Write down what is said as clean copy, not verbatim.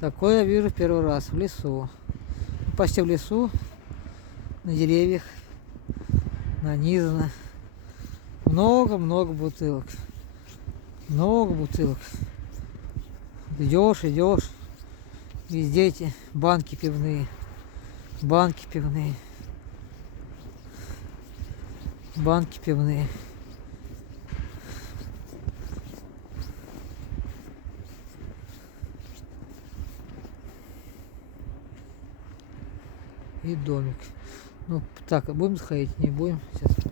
Такое я вижу первый раз в лесу. Почти в лесу, на деревьях, нанизано. Много-много бутылок. Много бутылок. Идешь, идешь. Везде эти банки пивные. Банки пивные. Банки пивные. И домик. Ну, так, будем заходить? Не будем сейчас.